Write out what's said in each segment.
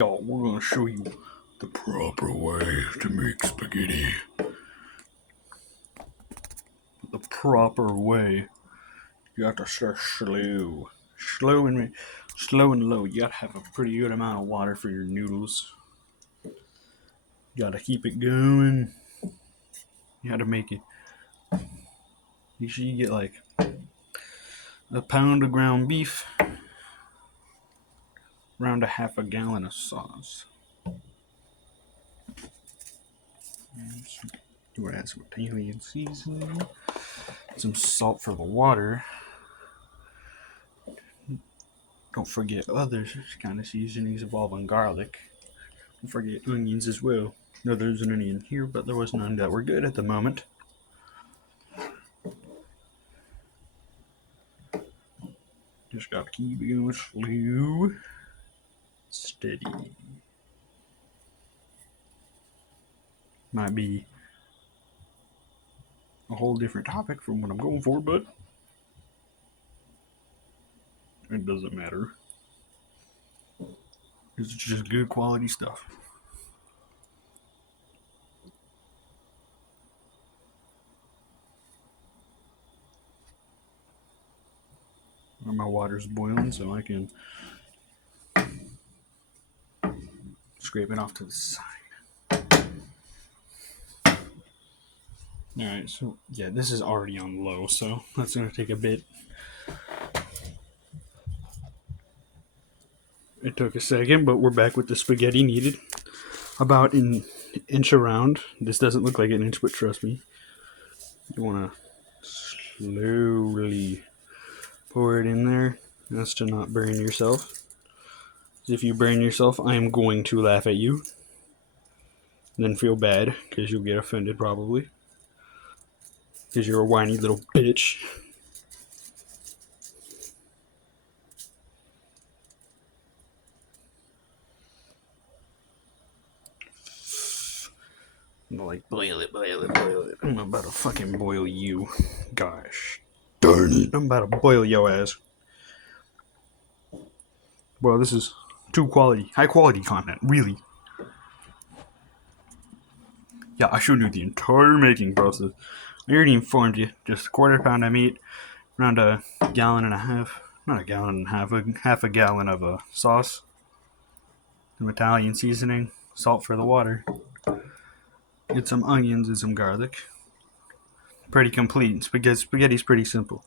Y'all, we're gonna show you the proper way to make spaghetti. The proper way. You have to start slow. Slow and low. You gotta have a pretty good amount of water for your noodles. You gotta keep it going. You gotta make it. Make sure you get like a pound of ground beef, around a half a gallon of sauce. You want to add some Italian seasoning, some salt for the water. Don't forget other kind of seasonings involving garlic. Don't forget onions as well. No, there's an onion here, but there was none that were good at the moment. Just gotta keep it going slow, steady. Might be a whole different topic from what I'm going for, but it doesn't matter. It's just good quality stuff. My water's boiling, so I can scrape it off to the side. Alright, so yeah, this is already on low, so that's gonna take a bit. It took a second, but we're back with the spaghetti needed. About an inch around. This doesn't look like an inch, but trust me. You wanna slowly pour it in there. That's to not burn yourself. If you burn yourself, I am going to laugh at you. Then feel bad, because you'll get offended probably. Because you're a whiny little bitch. I'm like, boil it. I'm about to fucking boil you. Gosh. Darn it. I'm about to boil your ass. Well, this is high quality content, really. Yeah, I showed you the entire making process. I already informed you. Just a quarter pound of meat, around a gallon and a half. Not a gallon and a half, half a gallon of sauce. Some Italian seasoning, salt for the water. Get some onions and some garlic. Pretty complete. Spaghetti's pretty simple.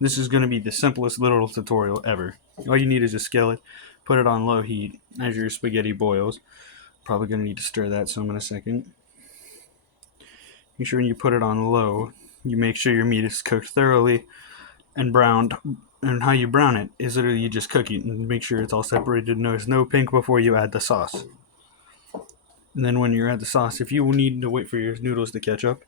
This is going to be the simplest little tutorial ever. All you need is a skillet. Put it on low heat as your spaghetti boils. Probably going to need to stir that some in a second. Make sure when you put it on low, you make sure your meat is cooked thoroughly and browned. And how you brown it is literally you just cook it and make sure it's all separated. There's no pink before you add the sauce. And then when you add the sauce, if you need to wait for your noodles to catch up,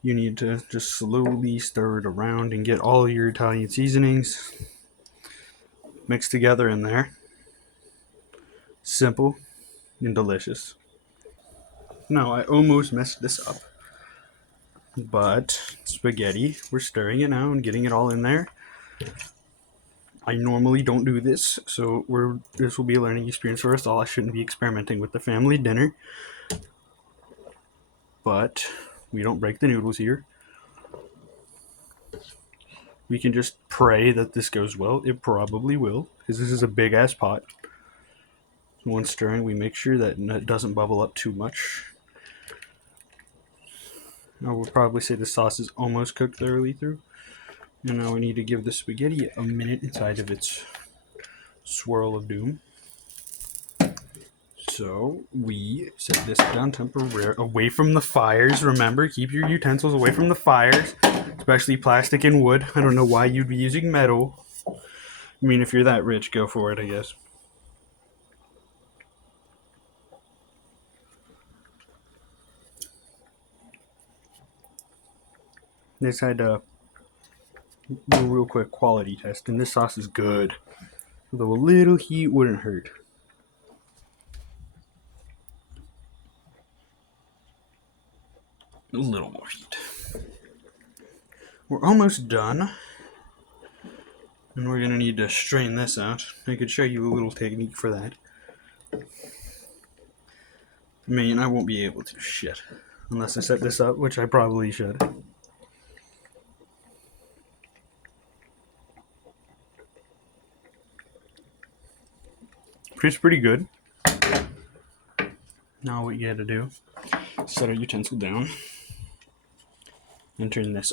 you need to just slowly stir it around and get all your Italian seasonings mixed together in there. Simple and delicious. Now, I almost messed this up. But spaghetti, we're stirring it now and getting it all in there. I normally don't do this, so this will be a learning experience for us all. I shouldn't be experimenting with the family dinner. But we don't break the noodles here. We can just pray that this goes well. It probably will, because this is a big ass pot. So when stirring, we make sure that it doesn't bubble up too much. I would probably say the sauce is almost cooked thoroughly through. And now we need to give the spaghetti a minute inside of its swirl of doom. So we set this down temporarily away from the fires. Remember, keep your utensils away from the fires, especially plastic and wood. I don't know why you'd be using metal. I mean, if you're that rich, go for it, I guess. This had to do a real quick quality test, and this sauce is good. Although a little heat wouldn't hurt. A little more heat. We're almost done. And we're going to need to strain this out. I could show you a little technique for that. I mean, I won't be able to. Shit. Unless I set this up, which I probably should. Tastes pretty good. Now what you gotta do, set our utensil down and turn this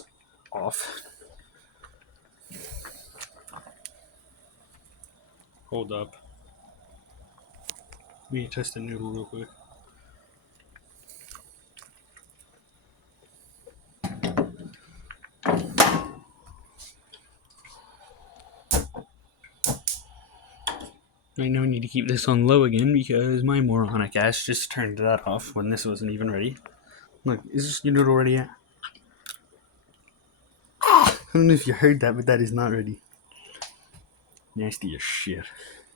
off. Hold up. Let me test the noodle real quick. I now need to keep this on low again because my moronic ass just turned that off when this wasn't even ready. Look, is this your noodle ready yet? I don't know if you heard that, but that is not ready. Nasty as shit.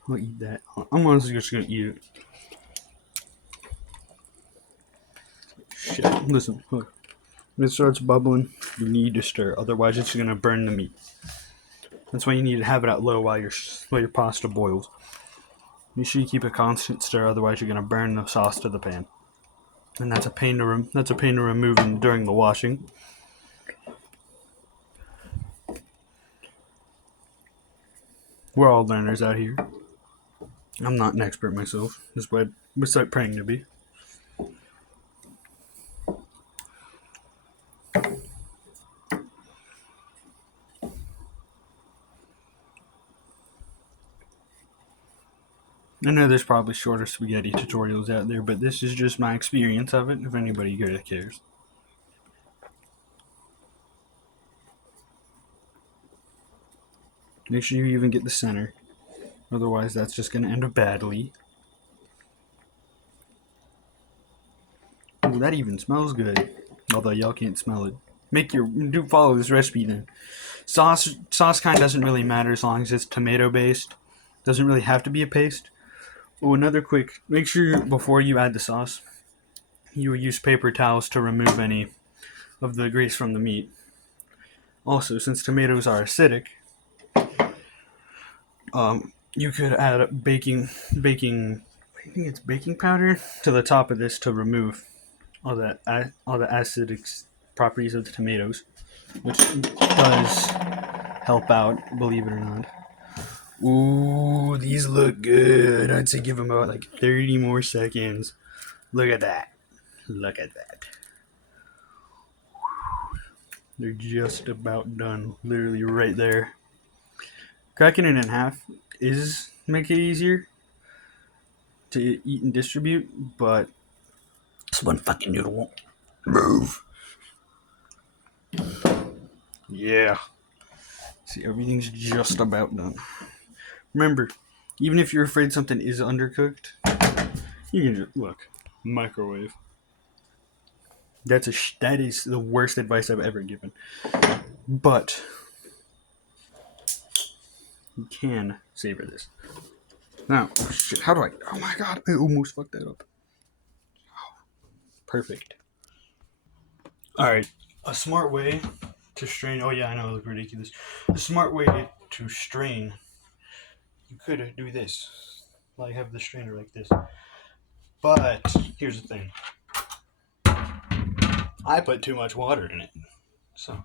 I'll eat that. I'm honestly just gonna eat it. Shit. Listen, look. When it starts bubbling, you need to stir. Otherwise, it's gonna burn the meat. That's why you need to have it at low while your pasta boils. Make sure you keep a constant stir, otherwise you're gonna burn the sauce to the pan, and that's a pain to remove during the washing. We're all learners out here. I'm not an expert myself. That's why we start praying to be. I know there's probably shorter spaghetti tutorials out there, but this is just my experience of it, if anybody cares. Make sure you even get the center. Otherwise, that's just going to end up badly. Ooh, that even smells good. Although y'all can't smell it. Follow this recipe then. Sauce kind doesn't really matter as long as it's tomato based. Doesn't really have to be a paste. Oh, another quick, make sure before you add the sauce, you use paper towels to remove any of the grease from the meat. Also, since tomatoes are acidic, you could add baking, I think it's baking powder to the top of this to remove all the acidic properties of the tomatoes, which does help out, believe it or not. Ooh, these look good. I'd say give them about like 30 more seconds. Look at that. Look at that. They're just about done. Literally right there. Cracking it in half is make it easier to eat and distribute, but this one fucking noodle won't move. Yeah. See, everything's just about done. Remember, even if you're afraid something is undercooked, you can just look, microwave. That is the worst advice I've ever given. But you can savor this. Now, shit, how do I? Oh my god, I almost fucked that up. Perfect. Alright, a smart way to strain. Oh yeah, I know, it looks ridiculous. A smart way to strain, you could do this. Like have the strainer like this. But here's the thing. I put too much water in it. So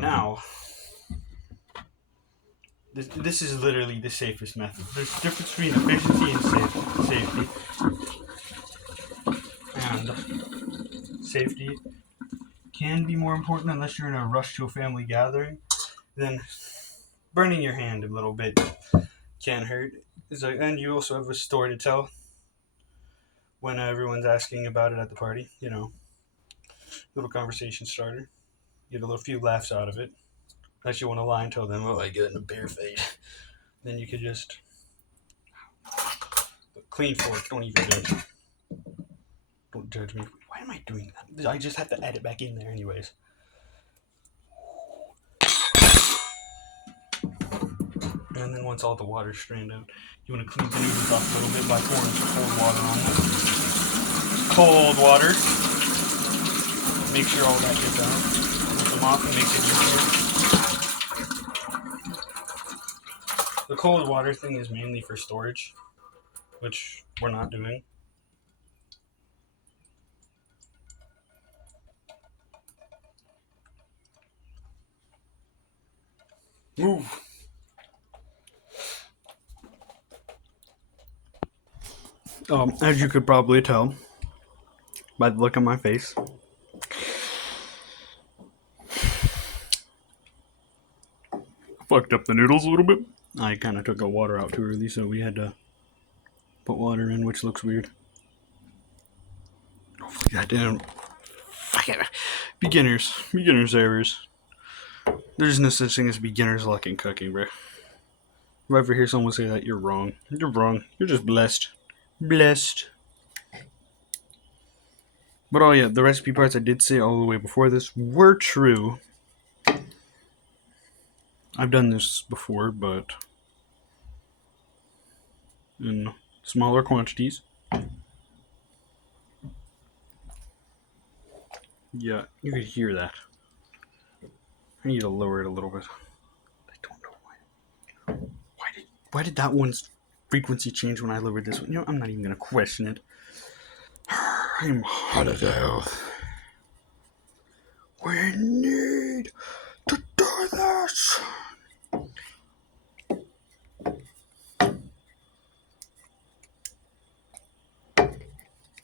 now this is literally the safest method. There's a difference between efficiency and safety. And safety can be more important unless you're in a rush to a family gathering. Then burning your hand a little bit can hurt. And you also have a story to tell when everyone's asking about it at the party. You know, little conversation starter. Get a few laughs out of it. Unless you want to lie and tell them, "Oh, I get in a bare face." Then you could just clean fork. Don't even judge. Don't judge me. Why am I doing that? I just have to add it back in there, anyways. And then once all the water's strained out, you want to clean the noodles off a little bit by pouring some cold water on them. Cold water. Make sure all that gets out. Put them off and makes it easier. The cold water thing is mainly for storage, which we're not doing. Move. As you could probably tell by the look on my face, fucked up the noodles a little bit. I kind of took the water out too early, so we had to put water in, which looks weird. Hopefully that didn't. Fuck it. Beginners errors. There's no such thing as beginner's luck in cooking, bro. If I ever hear someone say that, you're wrong. You're wrong. You're just blessed. Blessed. But oh yeah, the recipe parts I did say all the way before this were true. I've done this before, but in smaller quantities. Yeah, you could hear that. I need to lower it a little bit. I don't know why. Why did that one's frequency change when I lowered this one? You know, I'm not even gonna question it. I'm hot as hell. We need to do this.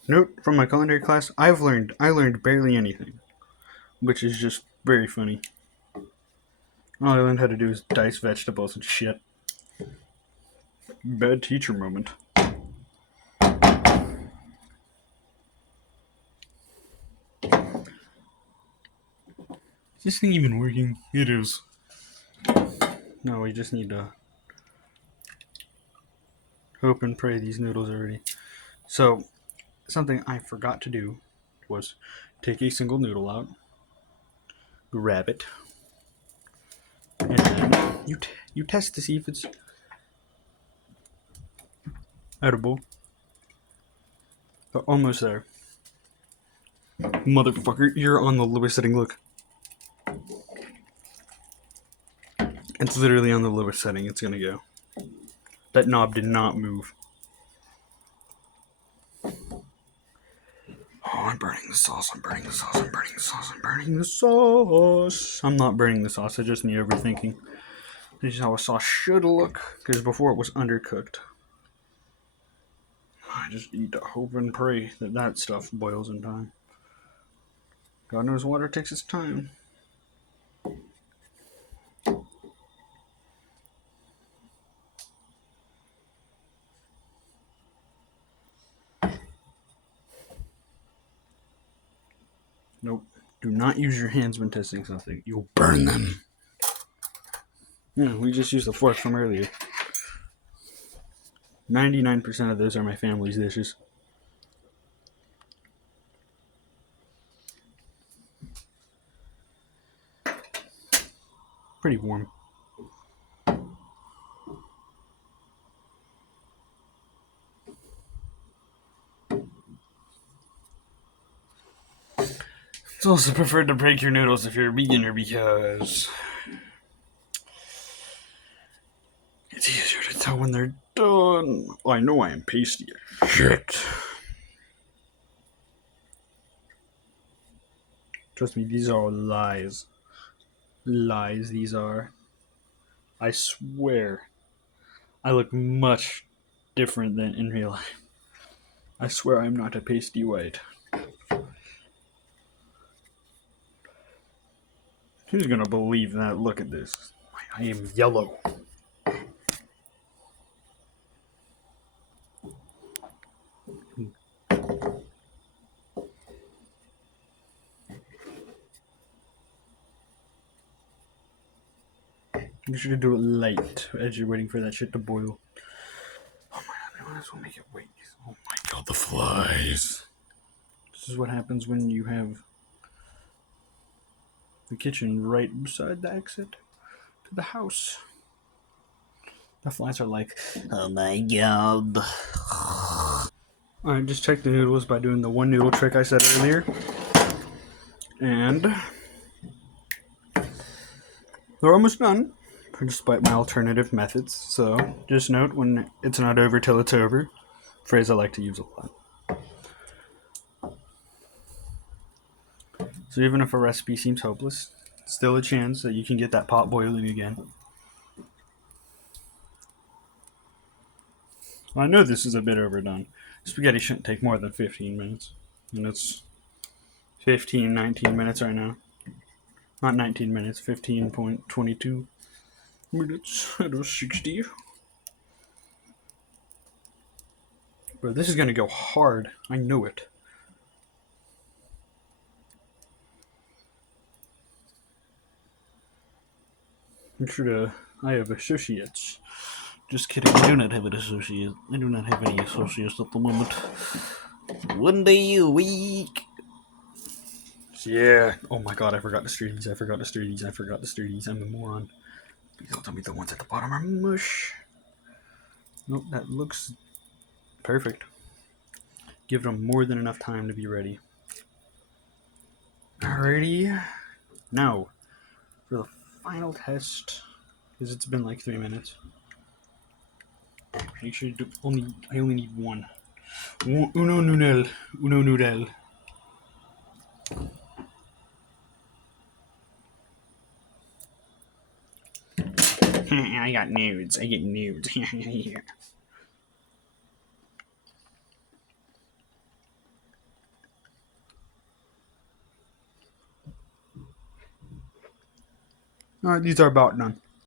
Note from my culinary class, I learned barely anything, which is just very funny. All I learned how to do is dice vegetables and shit. Bad teacher moment. Is this thing even working? It is. No, we just need to hope and pray these noodles are ready. So, something I forgot to do was take a single noodle out, grab it, and then you test to see if it's edible. But almost there. Motherfucker, you're on the lowest setting. Look. It's literally on the lowest setting. It's gonna go. That knob did not move. Oh, I'm burning the sauce. I'm burning the sauce. I'm burning the sauce. I'm burning the sauce. I'm not burning the sauce. I just need overthinking. This is how a sauce should look. Because before it was undercooked. I just need to hope and pray that that stuff boils in time. God knows water takes its time. Nope. Do not use your hands when testing something. You'll burn them. Yeah, we just used the fork from earlier. 99% of those are my family's dishes. Pretty warm. It's also preferred to break your noodles if you're a beginner because it's easier to tell when they're done. Oh, I know I am pasty as shit. Trust me, these are all lies. Lies, these are. I swear. I look much different than in real life. I swear I'm not a pasty white. Who's gonna believe that? Look at this. I am yellow. You should do it light as you're waiting for that shit to boil. Oh my god, I might as well make it wait. Oh my god, the flies. This is what happens when you have the kitchen right beside the exit to the house. The flies are like, oh my god. Alright, just check the noodles by doing the one noodle trick I said earlier. And they're almost done, despite my alternative methods. So just note when it's not over till it's over. Phrase I like to use a lot. So even if a recipe seems hopeless, still a chance that you can get that pot boiling again. I know this is a bit overdone. Spaghetti shouldn't take more than 15 minutes. And it's 15, 19 minutes right now. Not 19 minutes, 15.22 minutes out of 60. But this is going to go hard. I know it. I'm sure I have associates. Just kidding. I do not have an associate. I do not have any associates at the moment. One day a week. Yeah. Oh my god, I forgot the sturdies. I forgot the sturdies. I forgot the sturdies. I'm a moron. Please don't tell me the ones at the bottom are mush. Nope, that looks perfect. Give them more than enough time to be ready. Alrighty. Now, for the final test, because it's been like 3 minutes. Make sure you do I only need one. Uno noodle. Uno noodle. I got nudes. I get nudes. Alright, these are about done.